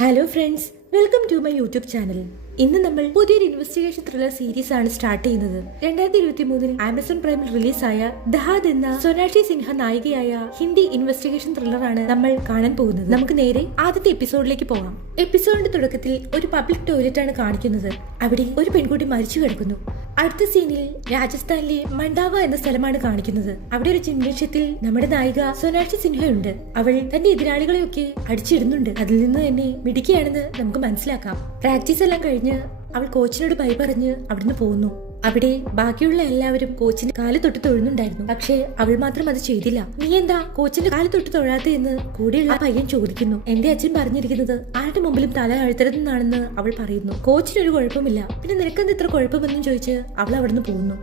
Hello friends welcome to my YouTube channel ഇന്ന് നമ്മൾ പുതിയൊരു ഇൻവെസ്റ്റിഗേഷൻ ത്രില്ലർ സീരീസ് ആണ് സ്റ്റാർട്ട് ചെയ്യുന്നത്. രണ്ടായിരത്തി ഇരുപത്തി മൂന്നിൽ ആമസോൺ പ്രൈമിൽ റിലീസായ ദഹാദ് എന്ന സൊനാക്ഷി സിൻഹ നായികയായ ഹിന്ദി ഇൻവെസ്റ്റിഗേഷൻ ത്രില്ലർ ആണ് നമ്മൾ കാണാൻ പോകുന്നത്. നമുക്ക് നേരെ ആദ്യത്തെ എപ്പിസോഡിലേക്ക് പോകാം. എപ്പിസോഡിന്റെ തുടക്കത്തിൽ ഒരു പബ്ലിക് ടോയ്ലറ്റ് ആണ് കാണിക്കുന്നത്. അവിടെ ഒരു പെൺകുട്ടി മരിച്ചു കിടക്കുന്നു. അടുത്ത സീനിൽ രാജസ്ഥാനിലെ മണ്ടാവ എന്ന സ്ഥലമാണ് കാണിക്കുന്നത്. അവിടെ ഒരു ജിംനേഷ്യത്തിൽ നമ്മുടെ നായിക സൊനാക്ഷി സിൻഹയുണ്ട്. അവൾ തന്റെ എതിരാളികളെയൊക്കെ അടിച്ചിടുന്നുണ്ട്. അതിൽ നിന്ന് തന്നെ മിടിക്കുകയാണെന്ന് നമുക്ക് മനസ്സിലാക്കാം. പ്രാക്ടീസ് എല്ലാം കഴിഞ്ഞ് അവൾ കോച്ചിനോട് ബൈ പറഞ്ഞ് അവിടുന്ന് പോകുന്നു അവിടെ ബാക്കിയുള്ള എല്ലാവരും കോച്ചിന് കാൽ തൊട്ട് തൊഴുന്നുണ്ടായിരുന്നു. പക്ഷേ അവൾ മാത്രം അത് ചെയ്തില്ല. നീ എന്താ കോച്ചിന്റെ കാൽ തൊട്ട് തൊഴാത്ത എന്ന് കൂടെയുള്ള പയ്യൻ ചോദിക്കുന്നു. എന്റെ അച്ഛൻ പറഞ്ഞിരിക്കുന്നത് ആരുടെ മുമ്പിലും തല അഴുത്തരുതെന്നാണെന്ന് അവൾ പറയുന്നു. കോച്ചിനൊരു കുഴപ്പമില്ല. പിന്നെ നിനക്കെന്ത് ഇത്ര കുഴപ്പമെന്നും ചോദിച്ച് അവൾ അവിടുന്ന് പോകുന്നു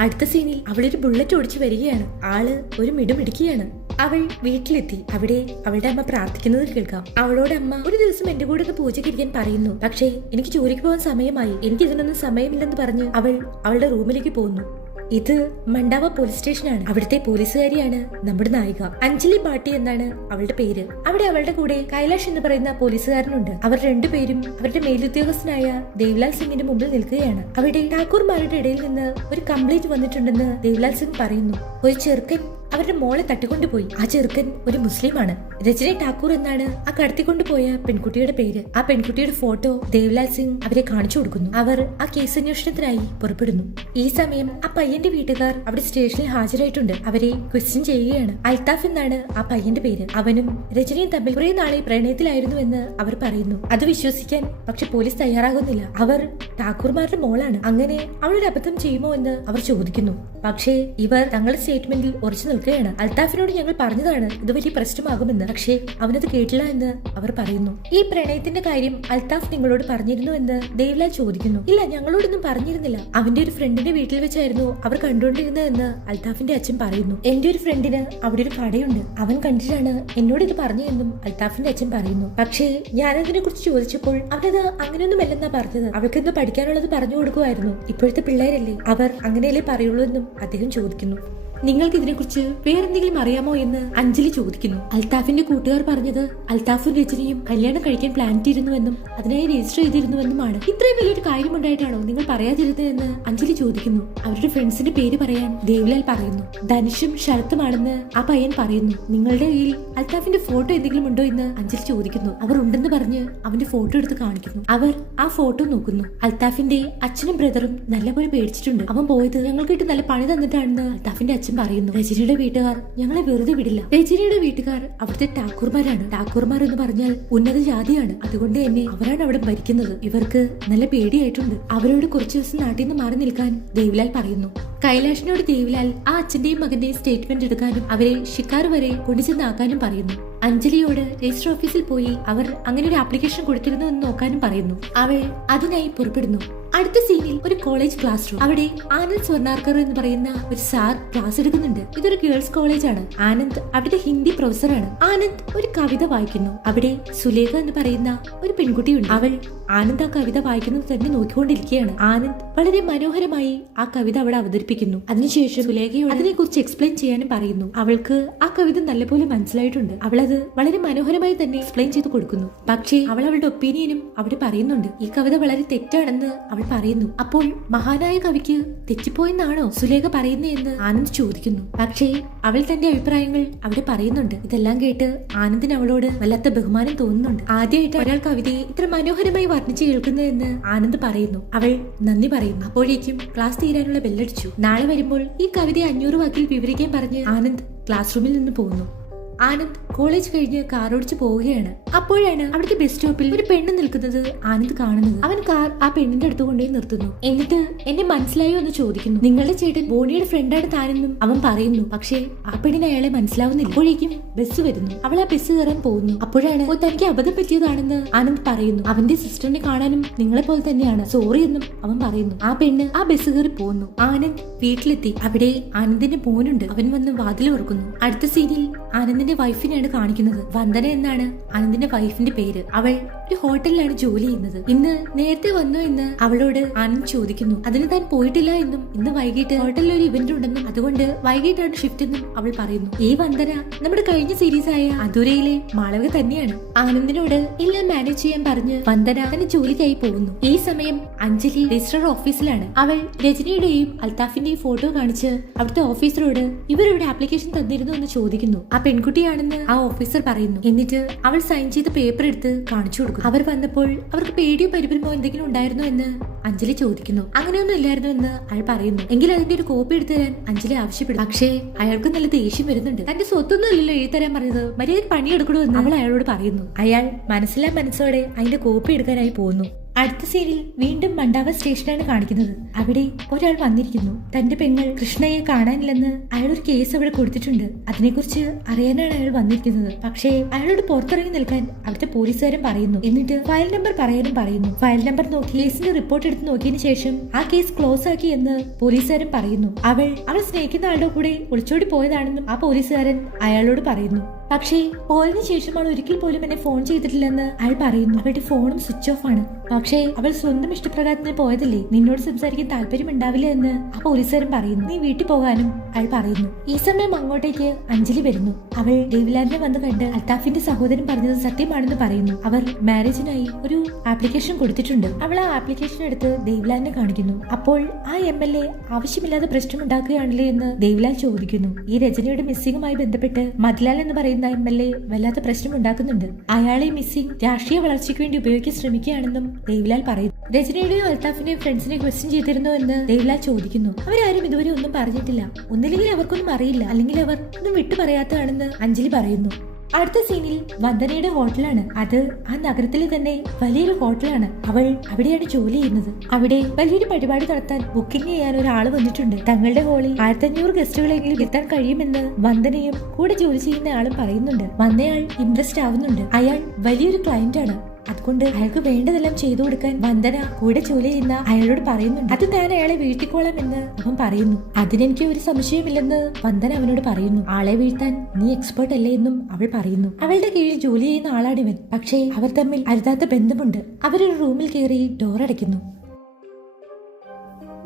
അടുത്ത സീനിൽ അവളൊരു ബുള്ളറ്റ് ഓടിച്ചു വരികയാണ്. ആൾ ഒരു മിടുമിടുക്കിയാണ് അവൾ വീട്ടിലെത്തി. അവിടെ അവളുടെ അമ്മ പ്രാർത്ഥിക്കുന്നത് കേൾക്കാം. അവളോട് അമ്മ ഒരു ദിവസം എന്റെ കൂടെ ഒന്ന് പൂജയ്ക്കിരിക്കാൻ പറയുന്നു. പക്ഷേ എനിക്ക് ജോലിക്ക് പോകാൻ സമയമായി. എനിക്ക് ഇതിനൊന്നും സമയമില്ലെന്ന് പറഞ്ഞ് അവൾ അവളുടെ റൂമിലേക്ക് പോകുന്നു ഇത് മണ്ടാവ പോലീസ് സ്റ്റേഷനാണ്. അവിടുത്തെ പോലീസുകാരിയാണ് നമ്മുടെ നായിക. അഞ്ജലി പാട്ടി എന്നാണ് അവളുടെ പേര്. അവിടെ അവളുടെ കൂടെ കൈലാഷ് എന്ന് പറയുന്ന പോലീസുകാരനുണ്ട്. അവർ രണ്ടുപേരും അവരുടെ മേലുദ്യോഗസ്ഥനായ ദേവ്ലാൽ സിംഗിന്റെ മുമ്പിൽ നിൽക്കുകയാണ്. അവിടെ ഠാക്കൂർമാരുടെ ഇടയിൽ നിന്ന് ഒരു കംപ്ലൈന്റ് വന്നിട്ടുണ്ടെന്ന് ദേവ്ലാൽ സിംഗ് പറയുന്നു. ഒരു ചെറുക്കൻ അവരുടെ മോളെ തട്ടിക്കൊണ്ടുപോയി. ആ ചെറുക്കൻ ഒരു മുസ്ലിമാണ്. രജനി ഠാക്കൂർ എന്നാണ് ആ കടത്തിക്കൊണ്ടുപോയ പെൺകുട്ടിയുടെ പേര്. ആ പെൺകുട്ടിയുടെ ഫോട്ടോ ദേവ്ലാൽ സിംഗ് അവരെ കാണിച്ചു കൊടുക്കുന്നു. അവർ ആ കേസ് അന്വേഷണത്തിനായി പുറപ്പെടുന്നു. ഈ സമയം ആ പയ്യന്റെ വീട്ടുകാർ അവിടെ സ്റ്റേഷനിൽ ഹാജരായിട്ടുണ്ട്. അവരെ ക്വസ്റ്റ്യൻ ചെയ്യുകയാണ്. അൽത്താഫ് എന്നാണ് ആ പയ്യന്റെ പേര്. അവനും രജനിയും തമ്മിൽ കുറെ നാളെ പ്രണയത്തിലായിരുന്നു എന്ന് അവർ പറയുന്നു. അത് വിശ്വസിക്കാൻ പക്ഷെ പോലീസ് തയ്യാറാകുന്നില്ല. അവർ ഠാക്കൂർമാരുടെ മോളാണ്. അങ്ങനെ അവളൊരു അബദ്ധം ചെയ്യുമോ എന്ന് അവർ ചോദിക്കുന്നു. പക്ഷേ ഇവർ തങ്ങളുടെ സ്റ്റേറ്റ്മെന്റിൽ ഉറച്ചു നിൽക്കുകയാണ്. അൽത്താഫിനോട് ഞങ്ങൾ പറഞ്ഞതാണ് ഇത് വലിയ പ്രശ്നമാകുമെന്ന്. പക്ഷേ അവനത് കേട്ടില്ല എന്ന് അവർ പറയുന്നു. ഈ പ്രണയത്തിന്റെ കാര്യം അൽത്താഫ് നിങ്ങളോട് പറഞ്ഞിരുന്നു എന്ന് ദേവ്ലാൽ ചോദിക്കുന്നു. ഇല്ല ഞങ്ങളോടൊന്നും പറഞ്ഞിരുന്നില്ല. അവന്റെ ഒരു ഫ്രണ്ടിന്റെ വീട്ടിൽ വെച്ചായിരുന്നു അവർ കണ്ടുകൊണ്ടിരുന്നതെന്ന് അൽത്താഫിന്റെ അച്ഛൻ പറയുന്നു. എന്റെ ഒരു ഫ്രണ്ടിന് അവിടെ ഒരു കടയുണ്ട്. അവൻ കണ്ടിട്ടാണ് എന്നോട് ഇത് പറഞ്ഞു എന്നും അൽത്താഫിന്റെ അച്ഛൻ പറയുന്നു. പക്ഷേ ഞാൻ അതിനെ കുറിച്ച് ചോദിച്ചപ്പോൾ അവനത് അങ്ങനെയൊന്നുമല്ലെന്നാ പറഞ്ഞത്. അവൾക്കെന്തോ പഠിക്കാനുള്ളത് പറഞ്ഞു കൊടുക്കുമായിരുന്നു ഇപ്പോഴത്തെ പിള്ളേരല്ലേ? അവർ അങ്ങനെയല്ലേ പറയുള്ളൂ എന്നും അദ്ദേഹം ചോദിക്കുന്നു. നിങ്ങൾക്ക് ഇതിനെക്കുറിച്ച് വേറെന്തെങ്കിലും അറിയാമോ എന്ന് അഞ്ജലി ചോദിക്കുന്നു. അൽതാഫിന്റെ കൂട്ടുകാർ പറഞ്ഞത് അൽത്താഫും രചനയും കല്യാണം കഴിക്കാൻ പ്ലാൻ ചെയ്തിരുന്നുവെന്നും അതിനായി രജിസ്റ്റർ ചെയ്തിരുന്നുവെന്നുമാണ്. ഇത്രയും വലിയൊരു കാര്യം ഉണ്ടായിട്ടാണോ നിങ്ങൾ പറയാതിരുന്നത് എന്ന് അഞ്ജലി ചോദിക്കുന്നു. അവരുടെ ഫ്രണ്ട്സിന്റെ പേര് പറയാൻ ദേവ്ലാൽ പറയുന്നു. ധനുഷും ശരത്തുമാണെന്ന് ആ പയ്യൻ പറയുന്നു. നിങ്ങളുടെ കയ്യിൽ അൽതാഫിന്റെ ഫോട്ടോ എന്തെങ്കിലും ഉണ്ടോ എന്ന് അഞ്ജലി ചോദിക്കുന്നു. അവർ ഉണ്ടെന്ന് പറഞ്ഞ് അവന്റെ ഫോട്ടോ എടുത്ത് കാണിക്കുന്നു. അവർ ആ ഫോട്ടോ നോക്കുന്നു. അൽതാഫിന്റെ അച്ഛനും ബ്രദറും നല്ലപോലെ പേടിച്ചിട്ടുണ്ട്. അവൻ പോയത് ഞങ്ങൾക്കിട്ട് നല്ല പണി തന്നിട്ടാണെന്ന് അൽതാഫിന്റെ അച്ഛൻ പറയുന്നു രജനിയുടെ വീട്ടുകാർ ഞങ്ങളെ വെറുതെ വിടില്ല. രജനിയുടെ വീട്ടുകാർ അവിടുത്തെ ടാക്കൂർമാരാണ്. ടാക്കൂർമാർ എന്ന് പറഞ്ഞാൽ ഉന്നത ജാതിയാണ്. അതുകൊണ്ട് തന്നെ അവരാണ് അവിടെ ഭരിക്കുന്നത്. ഇവർക്ക് നല്ല പേടിയായിട്ടുണ്ട്. അവരോട് കുറച്ചു ദിവസം നാട്ടിൽ നിന്ന് മാറി നിൽക്കാൻ ദേവിലാൽ പറയുന്നു. കൈലാഷിനോട് ദേവിലാൽ ആ അച്ഛന്റെയും മകന്റെയും സ്റ്റേറ്റ്മെന്റ് എടുക്കാനും അവരെ ഷിക്കാർ വരെ കൊണ്ടുചെന്നാക്കാനും പറയുന്നു. അഞ്ജലിയോട് രജിസ്റ്റർ ഓഫീസിൽ പോയി അവർ അങ്ങനെ ഒരു ആപ്ലിക്കേഷൻ കൊടുത്തിരുന്നു എന്ന് നോക്കാനും പറയുന്നു. അവൾ അതിനായി പുറപ്പെടുന്നു. അടുത്ത സീനിൽ ഒരു കോളേജ് ക്ലാസ് റൂം അവിടെ ആനന്ദ് സ്വർണാർക്കർ എന്ന് പറയുന്ന ഒരു സാർ ക്ലാസ് എടുക്കുന്നുണ്ട്. ഇതൊരു ഗേൾസ് കോളേജ് ആണ്. ആനന്ദ് അവിടുത്തെ ഹിന്ദി പ്രൊഫസറാണ് ആനന്ദ് ഒരു കവിത വായിക്കുന്നു. അവിടെ സുലേഖ എന്ന് പറയുന്ന ഒരു പെൺകുട്ടിയുണ്ട്. അവൾ ആനന്ദ് ആ കവിത വായിക്കുന്നത് തന്നെ നോക്കിക്കൊണ്ടിരിക്കുകയാണ്. ആനന്ദ് വളരെ മനോഹരമായി ആ കവിത അവിടെ അവതരിപ്പിക്കുന്നു. അതിനുശേഷം സുലേഖയോട് അതിനെ കുറിച്ച് എക്സ്പ്ലെയിൻ ചെയ്യാനും പറയുന്നു. അവൾക്ക് ആ കവിത നല്ലപോലെ മനസ്സിലായിട്ടുണ്ട്. അവളത് വളരെ മനോഹരമായി തന്നെ എക്സ്പ്ലെയിൻ ചെയ്ത് കൊടുക്കുന്നു. പക്ഷേ അവൾ അവളുടെ ഒപ്പീനിയനും അവിടെ പറയുന്നുണ്ട്. ഈ കവിത വളരെ തെറ്റാണെന്ന് അവൾ പറയുന്നു. അപ്പോൾ മഹാനായ കവിക്ക് തെറ്റിപ്പോയെന്നാണോ സുലേഖ പറയുന്നതെന്ന് ആനന്ദ് ചോദിക്കുന്നു. പക്ഷേ അവൾ തന്റെ അഭിപ്രായങ്ങൾ അവിടെ പറയുന്നുണ്ട്. ഇതെല്ലാം കേട്ട് ആനന്ദിന് അവളോട് വല്ലാത്ത ബഹുമാനം തോന്നുന്നുണ്ട്. ആദ്യമായിട്ട് ഒരാൾ കവിതയെ ഇത്ര മനോഹരമായി വർണിച്ചു കേൾക്കുന്നതെന്ന് ആനന്ദ് പറയുന്നു. അവൾ നന്ദി പറയുന്നു. അപ്പോഴേക്കും ക്ലാസ് തീരാനുള്ള ബെല്ലടിച്ചു നാളെ വരുമ്പോൾ ഈ കവിതയെ അഞ്ഞൂറ് വാക്കിൽ വിവരിക്കാൻ പറഞ്ഞ് ആനന്ദ് ക്ലാസ് റൂമിൽ നിന്ന് പോകുന്നു. ആനന്ദ് കോളേജ് കഴിഞ്ഞ് കാർ ഓടിച്ച് പോവുകയാണ്. അപ്പോഴാണ് അവിടുത്തെ ബസ് സ്റ്റോപ്പിൽ ഒരു പെണ്ണ് നിൽക്കുന്നത് ആനന്ദ് കാണുന്നത്. അവൻ കാർ ആ പെണ്ണിന്റെ അടുത്ത് കൊണ്ടുപോയി നിർത്തുന്നു. എന്നിട്ട് എന്നെ മനസ്സിലായോ എന്ന് ചോദിക്കുന്നു. നിങ്ങളുടെ ചേട്ടൻ ബോണിയുടെ ഫ്രണ്ടാണ് താനെന്നും അവൻ പറയുന്നു. പക്ഷേ ആ പെണ്ണിന് അയാളെ മനസ്സിലാവുന്നില്ല. അപ്പോഴേക്കും ബസ് വരുന്നു. അവൾ ആ ബസ് കയറാൻ പോകുന്നു. അപ്പോഴാണ് "ഓ, തനിക്ക് അബദ്ധം പറ്റിയതാണെന്ന് ആനന്ദ് പറയുന്നു. അവന്റെ സിസ്റ്ററിനെ കാണാനും നിങ്ങളെ പോലെ തന്നെയാണ്. സോറി എന്നും അവൻ പറയുന്നു. ആ പെണ്ണ് ആ ബസ് കയറി പോകുന്നു ആനന്ദ് വീട്ടിലെത്തി. അവിടെ ആനന്ദിന്റെ മോനുണ്ട്. അവൻ വന്ന് വാതിൽ ഓർക്കുന്നു അടുത്ത സീനിൽ ആനന്ദിന്റെ ആനന്ദിന്റെ വൈഫിനെയാണ് കാണിക്കുന്നത്. വന്ദന എന്നാണ് അനന്തിന്റെ വൈഫിന്റെ പേര്. അവൾ ഒരു ഹോട്ടലിലാണ് ജോലി ചെയ്യുന്നത്. ഇന്ന് നേരത്തെ വന്നു എന്ന് അവളോട് ആനന്ദ് ചോദിക്കുന്നു. അതിന് താൻ പോയിട്ടില്ല എന്നും ഇന്ന് വൈകിട്ട് ഹോട്ടലിൽ ഒരു ഇവന്റ് ഉണ്ടെന്നും അതുകൊണ്ട് വൈകിട്ടാണ് ഷിഫ്റ്റ് എന്നും അവൾ പറയുന്നു. ഈ വന്ദന നമ്മുടെ കഴിഞ്ഞ സീരീസ് ആയ അധുരയിലെ മാളവിക തന്നെയാണ്. ആനന്ദിനോട് എല്ലാം മാനേജ് ചെയ്യാൻ പറഞ്ഞ് വന്ദന തന്റെ ജോലിക്കായി പോകുന്നു. ഈ സമയം അഞ്ജലി രജിസ്ട്രാർ ഓഫീസിലാണ്. അവൾ രജനിയുടെയും അൽത്താഫിന്റെയും ഫോട്ടോ കാണിച്ച് അവിടുത്തെ ഓഫീസറോട് ഇവരുടെ ആപ്ലിക്കേഷൻ തന്നിരുന്നു എന്ന് ചോദിക്കുന്നു. ആ പെൺകുട്ടിയാണെന്ന് ആ ഓഫീസർ പറയുന്നു. എന്നിട്ട് അവൾ സൈൻ ചെയ്ത പേപ്പർ എടുത്ത് കാണിച്ചു കൊടുക്കും അവർ വന്നപ്പോൾ അവർക്ക് പേടിയോ പരിഭ്രമോ എന്തെങ്കിലും ഉണ്ടായിരുന്നോ എന്ന് അഞ്ജലി ചോദിക്കുന്നു. അങ്ങനെയൊന്നും ഇല്ലായിരുന്നു എന്ന് അയാൾ പറയുന്നു. എങ്കിൽ അതിന്റെ ഒരു കോപ്പി എടുത്തു തരാൻ അഞ്ജലി ആവശ്യപ്പെടും പക്ഷേ അയാൾക്ക് നല്ല ദേഷ്യം വരുന്നുണ്ട്. തന്റെ സ്വത്തൊന്നും ഇല്ലല്ലോ എഴുതി തരാൻ പറഞ്ഞത്. മര്യാദ പണിയെടുക്കണോ എന്ന് അവൾ അയാളോട് പറയുന്നു. അയാൾ മനസ്സിലാ മനസ്സോടെ അതിന്റെ കോപ്പി എടുക്കാനായി പോകുന്നു അടുത്ത സീനിൽ വീണ്ടും മണ്ടാവ സ്റ്റേഷനാണ് കാണിക്കുന്നത്. അവിടെ ഒരാൾ വന്നിരിക്കുന്നു. തന്റെ പെങ്ങൾ കൃഷ്ണയെ കാണാനില്ലെന്ന് അയാൾ ഒരു കേസ് അവിടെ കൊടുത്തിട്ടുണ്ട്. അതിനെക്കുറിച്ച് അറിയാനാണ് അയാൾ വന്നിരിക്കുന്നത്. പക്ഷേ അയാളോട് പുറത്തിറങ്ങി നിൽക്കാൻ അവിടുത്തെ പോലീസുകാരൻ പറയുന്നു. എന്നിട്ട് ഫയൽ നമ്പർ പറയാനും പറയുന്നു. ഫയൽ നമ്പർ നോക്കി കേസിന്റെ റിപ്പോർട്ട് എടുത്ത് നോക്കിയതിനു ശേഷം ആ കേസ് ക്ലോസ് ആക്കി എന്ന് പോലീസുകാരൻ പറയുന്നു. അവൾ അവൾ സ്നേഹിക്കുന്ന ആളുടെ കൂടെ ഒളിച്ചോടി പോയതാണെന്നും ആ പോലീസുകാരൻ അയാളോട് പറയുന്നു. പക്ഷേ പോയതിനു ശേഷം അവൾ ഒരിക്കൽ പോലും എന്നെ ഫോൺ ചെയ്തിട്ടില്ലെന്ന് അയാൾ പറയുന്നു. അവളുടെ ഫോണും സ്വിച്ച് ഓഫ് ആണ്. പക്ഷേ അവൾ സ്വന്തം ഇഷ്ടപ്രകാരത്തിന് പോയതല്ലേ? നിന്നോട് സംസാരിക്കാൻ താല്പര്യം ഉണ്ടാവില്ല എന്ന് ആ പോലീസുകാരൻ പറയുന്നു. നീ വീട്ടിൽ പോകാനും അയാൾ പറയുന്നു. ഈ സമയം അങ്ങോട്ടേക്ക് അഞ്ജലി വരുന്നു. അവൾ ദേവിലാലിനെ വന്ന് കണ്ട് അൽത്താഫിന്റെ സഹോദരൻ പറഞ്ഞത് സത്യമാണെന്ന് പറയുന്നു. അവർ മാരേജിനായി ഒരു ആപ്ലിക്കേഷൻ കൊടുത്തിട്ടുണ്ട്. അവൾ ആ ആപ്ലിക്കേഷൻ എടുത്ത് ദേവിലാലിനെ കാണിക്കുന്നു. അപ്പോൾ ആ എം എൽ എ ആവശ്യമില്ലാതെ പ്രശ്നം ഉണ്ടാക്കുകയാണല്ലേ എന്ന് ദേവിലാൽ ചോദിക്കുന്നു. ഈ രചനയുടെ മിസ്സിംഗുമായി ബന്ധപ്പെട്ട് മദ്ലാൽ എന്ന് പറയുന്ന എം എൽ എ വല്ലാത്ത പ്രശ്നം ഉണ്ടാക്കുന്നുണ്ട്? അയാളെ മിസ്സിംഗ് രാഷ്ട്രീയ വളർച്ചയ്ക്ക് വേണ്ടി ഉപയോഗിക്കാൻ ശ്രമിക്കുകയാണെന്നും ദേവിലാൽ പറയുന്നു. രജനിയുടെയും അൽത്താഫിന്റെയും ഫ്രണ്ട്സിനെ ക്വസ്റ്റ്യൻ ചെയ്തിരുന്നോ എന്ന് ദേവിലാൽ ചോദിക്കുന്നു. അവരാരും ഇതുവരെ ഒന്നും പറഞ്ഞിട്ടില്ല. ഒന്നില്ലെങ്കിൽ അവർക്കൊന്നും അറിയില്ല. അല്ലെങ്കിൽ അവർ ഒന്നും വിട്ടു പറയാത്തതാണെന്ന് അഞ്ജലി പറയുന്നു. അടുത്ത സീനിൽ വന്ദനയുടെ ഹോട്ടലാണ്. അത് ആ നഗരത്തിലെ തന്നെ വലിയൊരു ഹോട്ടലാണ്. അവൾ അവിടെയാണ് ജോലി ചെയ്യുന്നത്. അവിടെ വലിയൊരു പരിപാടി നടത്താൻ ബുക്കിംഗ് ചെയ്യാൻ ഒരാൾ വന്നിട്ടുണ്ട്. തങ്ങളുടെ ഹോളിൽ ആയിരത്തി അഞ്ഞൂറ് ഗസ്റ്റുകളെങ്കിലും എത്താൻ കഴിയുമെന്ന് വന്ദനയും കൂടെ ജോലി ചെയ്യുന്ന ആളും പറയുന്നുണ്ട്. വന്നയാൾ ഇൻട്രസ്റ്റ് ആവുന്നുണ്ട്. അയാൾ വലിയൊരു ക്ലയന്റ് ആണ്. അതുകൊണ്ട് അയാൾക്ക് വേണ്ടതെല്ലാം ചെയ്തു കൊടുക്കാൻ വന്ദന കൂടെ ജോലി ചെയ്യുന്ന അയാളോട് പറയുന്നുണ്ട്. അത് താൻ അയാളെ വീഴ്ത്തിക്കോളാം എന്ന് അവൻ പറയുന്നു. അതിനെനിക്ക് ഒരു സംശയമില്ലെന്ന് വന്ദന അവനോട് പറയുന്നു. ആളെ വീഴ്ത്താൻ നീ എക്സ്പേർട്ട് അല്ലേ എന്നും അവൾ പറയുന്നു. അവളുടെ കീഴിൽ ജോലി ചെയ്യുന്ന ആളാണിവൻ പക്ഷേ അവർ തമ്മിൽ അരുതാത്ത ബന്ധമുണ്ട്. അവരൊരു റൂമിൽ കയറി ഡോർ അടയ്ക്കുന്നു.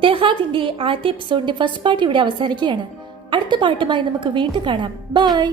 ദഹാദിന്റെ ആദ്യ എപ്പിസോഡിന്റെ ഫസ്റ്റ് പാർട്ട് ഇവിടെ അവസാനിക്കുകയാണ്. അടുത്ത പാട്ടുമായി നമുക്ക് വീണ്ടും കാണാം. ബൈ